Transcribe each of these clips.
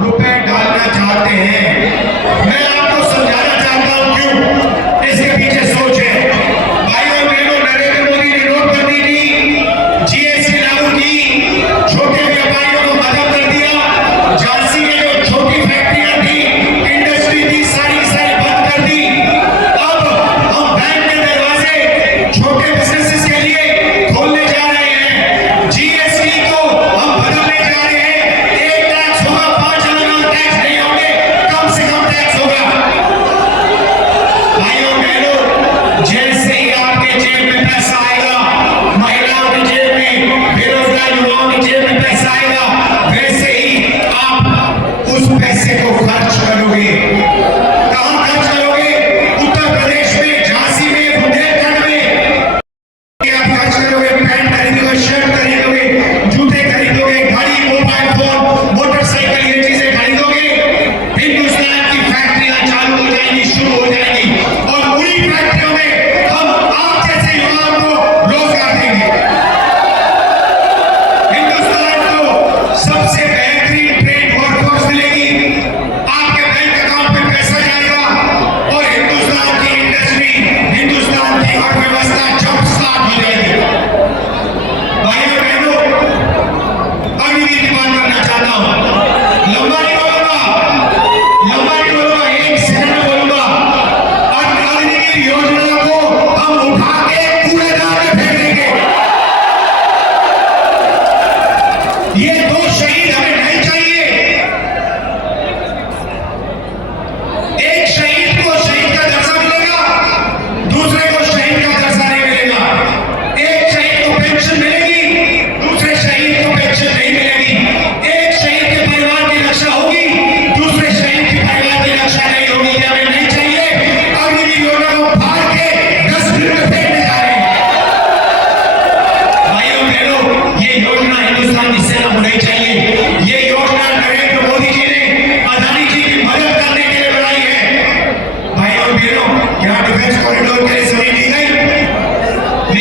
रुपए डालना चाहते हैं। मैं आपको समझाना चाहता हूं क्यों इसके पीछे सोच है। भाइयों बहनों, नरेंद्र मोदी ने नोटबंदी की, जीएसटी लागू की, छोटे व्यापारियों को खत्म कर दिया, झांसी में जो छोटी फैक्ट्रियां थी, इंडस्ट्री थी, सारी बंद कर दी। अब हम बैंक के दरवाजे छोटे बिजनेसेस के लिए खोलने जा रहे हैं। जीएसटी को हम बदलने जा रहे हैं। एक टैक्स होगा, 5 अलग टैक्स नहीं होंगे, कम से कम टैक्स होगा। भाइयों बहनों, जैसे ही आपके जेब में पैसा आएगा, महिलाओं की जेब में, बेरोजगार युवाओं की जेब में पैसा आएगा, वैसे ही आप उस पैसे को खर्च करोगे। कहां खर्च करोगे? उत्तर प्रदेश में, झांसी में, बुंदेलखंड में आप खर्च करोगे। पैंट खरीदोगे, शर्ट खरीदोगे, जूते खरीदोगे, घड़ी, मोबाइल फोन, मोटरसाइकिल, ये चीजें खरीदोगे। हिंदुस्तान की फैक्ट्रियां चालू हो जाएंगी, शुरू हो जाएंगी, और उन्हीं फैक्ट्रियों में हम आप जैसे युवाओं को रोजगार देंगे। हिंदुस्तान को सबसे बेहतरीन ट्रेन वर्कफोर्स मिलेगी, आपके बैंक अकाउंट में पैसा जाएगा, और हिंदुस्तान की इंडस्ट्री, हिंदुस्तान की अर्थव्यवस्था जंप स्टार्ट हो जाएगी। भाइयों बहनों, अगली की बात करना चाहता हूं। लंबा नहीं बोलूंगा, 1 सेकंड में बोलूंगा। और अगली की योजना को हम उठा के कूड़ेदान में फेंक देंगे। ये 2 शहीद हमें नहीं चाहिए। एक शहीद को शहीद का दर्जा मिलेगा, दूसरे को शहीद का दर्जा नहीं मिलेगा। एक शहीद को पेंशन मिलेगी, दूसरे शहीद को पेंशन नहीं मिलेगी। एक शहीद के परिवार की रक्षा होगी, दूसरे शहीद के परिवार की रक्षा नहीं होगी। ये हमें नहीं चाहिए। अगली की योजना को फाड़ के डस्टबिन में फेंकने जा रहे हैं। भाइयों बहनों, ये योजना हिंदुस्तान की सेना को नहीं चाहिए। ये योजना नरेंद्र मोदी जी ने अदानी जी की मदद करने के लिए बनाई है। भाइयों बहनों, यहाँ डिफेंस कॉरिडोर के लिए जमीन दी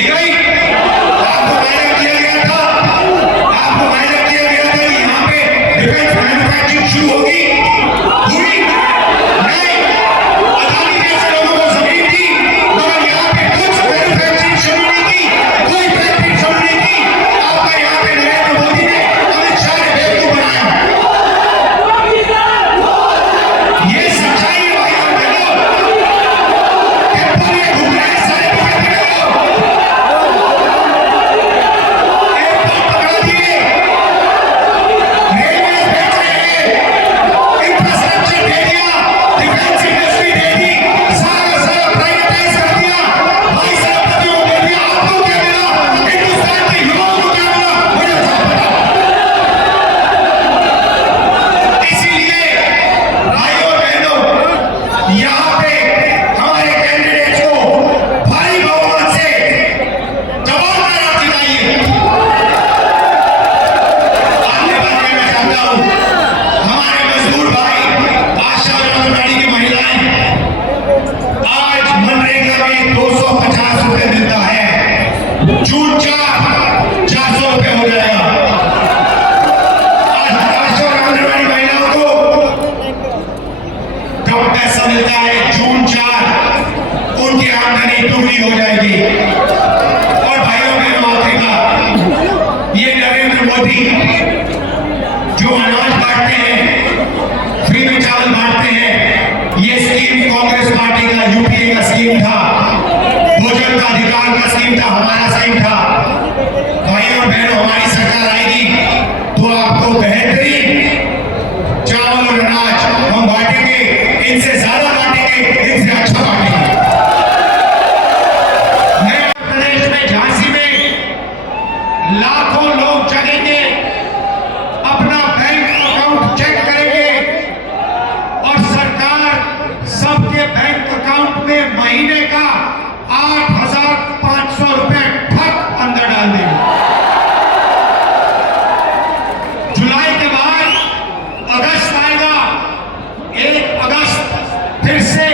गई। आपको वायदा किया गया था, कि यहाँ पे डिफेंस मैन्युफैक्चरिंग शुरू होगी, हुई नहीं। अदानी जैसे लोगों को जमीन दी, मगर यहाँ पे कुछ मैन्युफैक्चरिंग शुरू नहीं की, कोई फैक्ट्री शुरू नहीं की। आपका यहाँ पे नरेंद्र मोदी ने, अमित शाह ने बेवकूफ बनाया। ये सच्चाई है भाइयों बहनों। पेपर ये घूम रहे हैं, सारे पकड़ लो, पकड़ा दिए। रेलवे बेच रहे हैं, इंफ्रास्ट्रक्चर दे दिया, डिफेंस इंडस्ट्री दे दी, सारा प्राइवेटाइज कर दिया, भाई सरपतियों को दे दिया। आपको क्या मिला? हिंदुस्तान के युवाओं को क्या मिला? मुझे सब पता। इसीलिए भाइयों बहनों, यहाँ पे हमारे कैंडिडेट्स को भारी बहुमत से दबाव कर आप जिताइए। आगे बढ़ने में चाहता हूं, हमारे मजदूर भाई, आशा और आंगनबाड़ी की महिलाएं, आज मनरेगा में 250 रुपए मिलता है। जून 400 रुपए हो जाएगा। आज आशा और आंगनबाड़ी महिलाओं को कब पैसा मिलता है? जून 4, उनकी आमदनी दुगनी हो जाएगी। और भाइयों बहनों, आखिरी बात, ये नरेंद्र मोदी जो अनाज बांटते हैं, फ्री में चावल बांटते हैं, ये स्कीम कांग्रेस पार्टी का, यूपीए का स्कीम था, भोजन का अधिकार का स्कीम था, हमारा स्कीम था। भाइयों बहनों, हमारी सरकार आएगी तो आपको बेहतरीन चावल और अनाज हम बांटेंगे, इनसे ज्यादा बांटेंगे, इनसे अच्छा बांटेंगे। मैं प्रदेश में, झांसी में लाखों लोग जगेंगे, अपना बैंक अकाउंट चेक करेंगे, और सरकार सबके बैंक अकाउंट में महीने का 8,500 रुपए ठक अंदर डाल देगी। जुलाई के बाद अगस्त आएगा, 1 अगस्त फिर से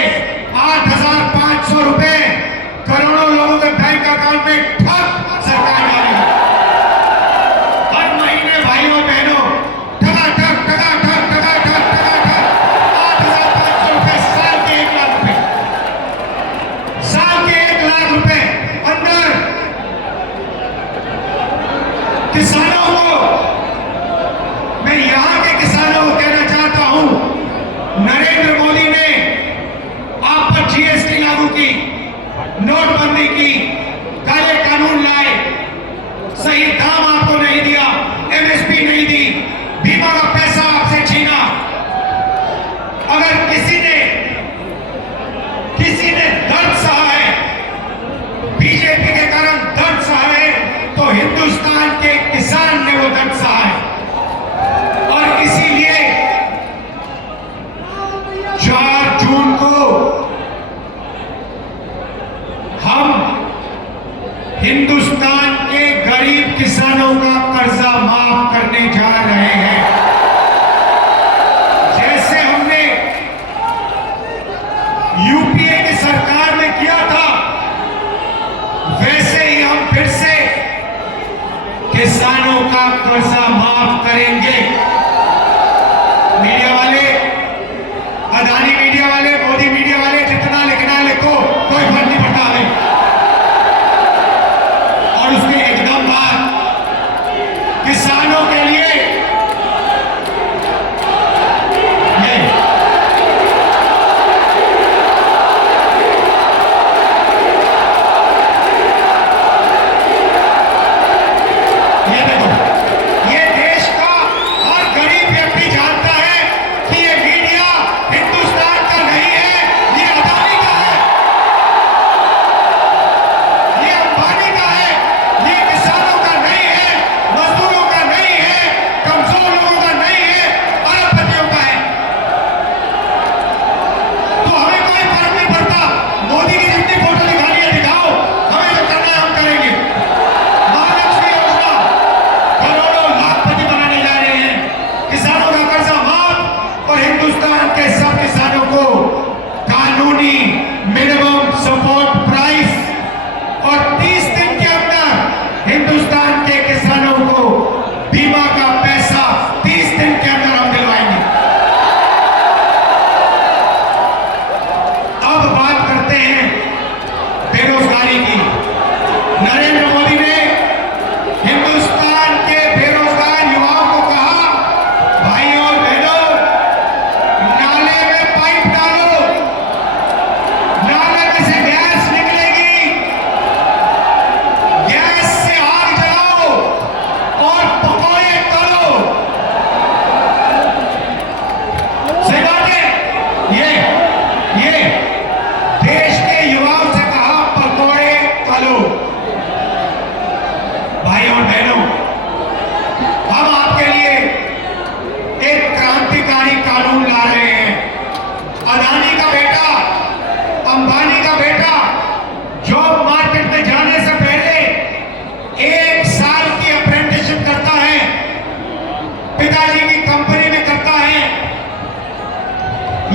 8,500 रुपए करोड़ों लोगों के बैंक अकाउंट में ठक सरकार डालेगी। हर महीने भाइयों बहनों, ठगा ठक ठगा ठक ठगा ठक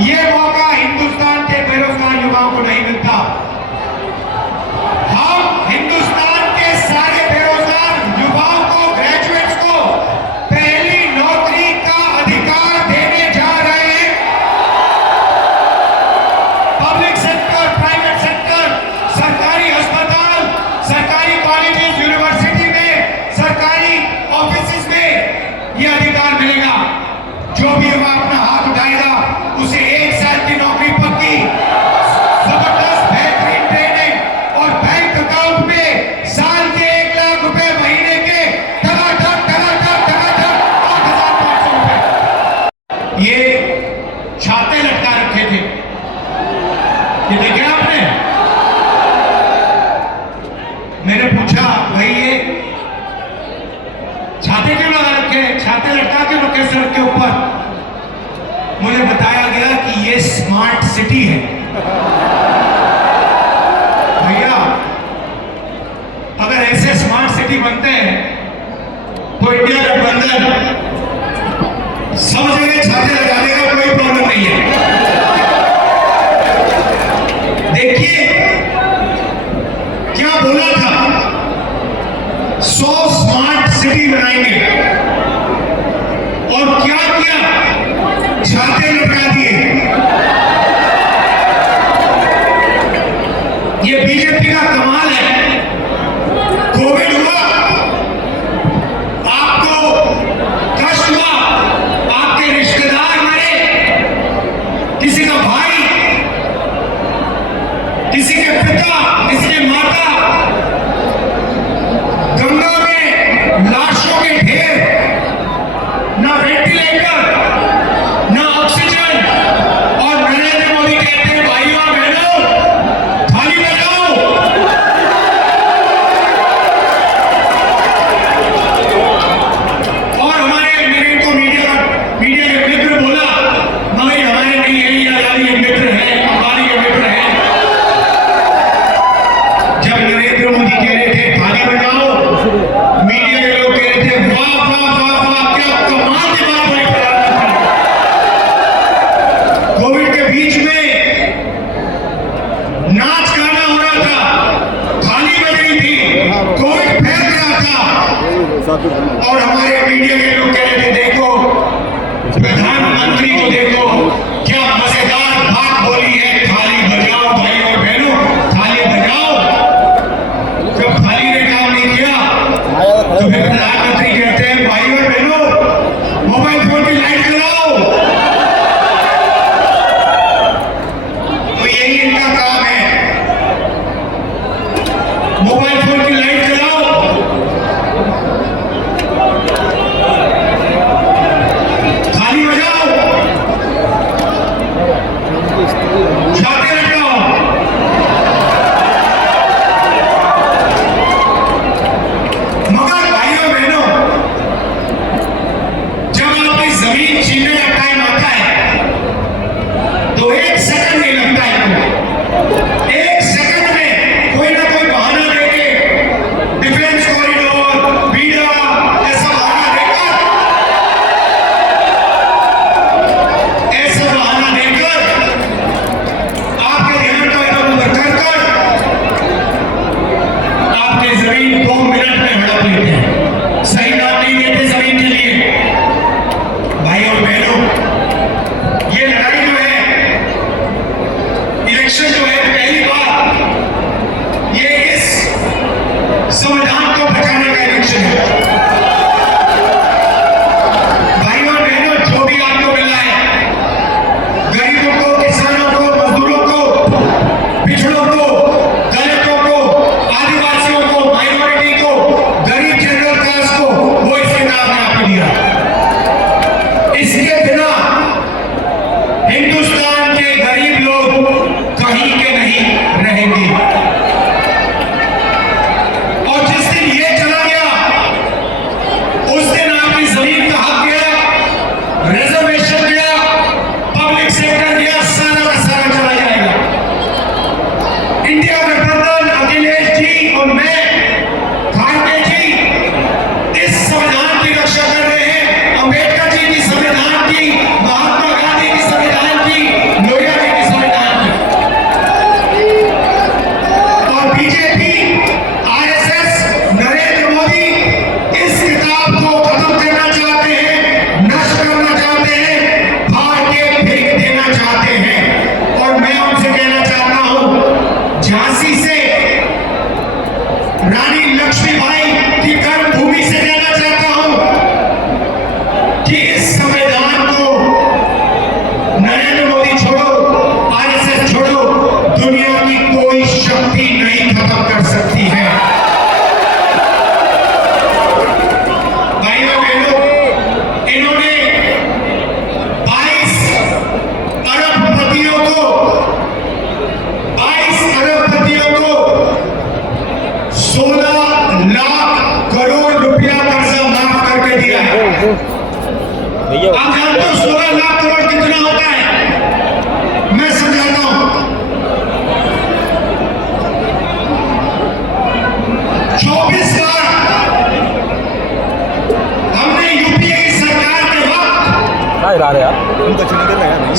ये मौका हिंदुस्तान के बेरोजगार युवाओं को नहीं मिलता। हम हिंदुस्तान के सारे बेरोजगार युवाओं को, ग्रेजुएट्स को पहली नौकरी का अधिकार देने जा रहे हैं। पब्लिक सेक्टर, प्राइवेट सेक्टर, सरकारी अस्पताल, सरकारी कॉलेजेस, यूनिवर्सिटी में, सरकारी ऑफिसेस में यह अधिकार मिलेगा। जो भी युवा अपना हाथ उठाएगा उसे 1 साल की नौकरी पक्की, जबरदस्त बेहतरीन ट्रेनिंग और बैंक अकाउंट में साल के 1 लाख रुपए, महीने के टकाटक 8,500 रुपए। ये छाते लटका रखे थे, ये देखे आपने? मैंने पूछा, भाई ये छाते क्यों लगा रखे? छाते लटका के रखे सड़क के ऊपर। मुझे बताया गया कि ये स्मार्ट सिटी है। भैया अगर ऐसे स्मार्ट सिटी बनते हैं तो इंडिया गठबंधन सब जगह छाते लगाने का कोई प्रॉब्लम नहीं है। देखिए क्या बोला था, 100 स्मार्ट सिटी बनाएंगे और क्या किया? छाते लटका दिए। ये बीजेपी का कमाल है। कोविड हुआ, आपको कष्ट हुआ, आपके रिश्तेदार मरे, किसी का भाई, किसी के पिता, किसी के माता, गंगा में लाशों के ढेर, ना वेंटिलेटर, ना ऑक्सीजन, और नरेंद्र मोदी कहते हैं भाइयों और बहनों थाली बजाओ। और हमारे मेरे को मीडिया के मित्र बोला, नहीं हमारे नहीं है, ये अदानी के मित्र हैं, अंबानी के मित्र हैं। जब नरेंद्र मोदी कह रहे थे थाली बजाओ, मीडिया के लोग कह रहे थे वाह वाह वाह वाह, क्या कमाल की बात बोली प्रधानमंत्री। कोविड के बीच में नाच गाना हो रहा था, थाली बज रही थी, कोविड फैल रहा था, और हमारे मीडिया के लोग कह रहे थे देखो प्रधानमंत्री को देखो, क्या मजेदार बात बोली है, थाली बजाओ भाइयों और बहनों, थाली बजाओ। जब थाली ने काम नहीं किया तो फिर प्रधानमंत्री कहते हैं भाइयों और बहनों मोबाइल फोन की लाइट जलाओ। तो यही इनका काम है, मोबाइल फोन की लाइट जलाओ।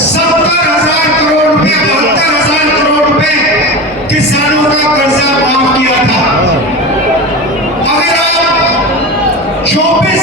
70,000 करोड़ रुपए, 72,000 करोड़ रुपए किसानों का कर्जा माफ किया था। अगर आप 24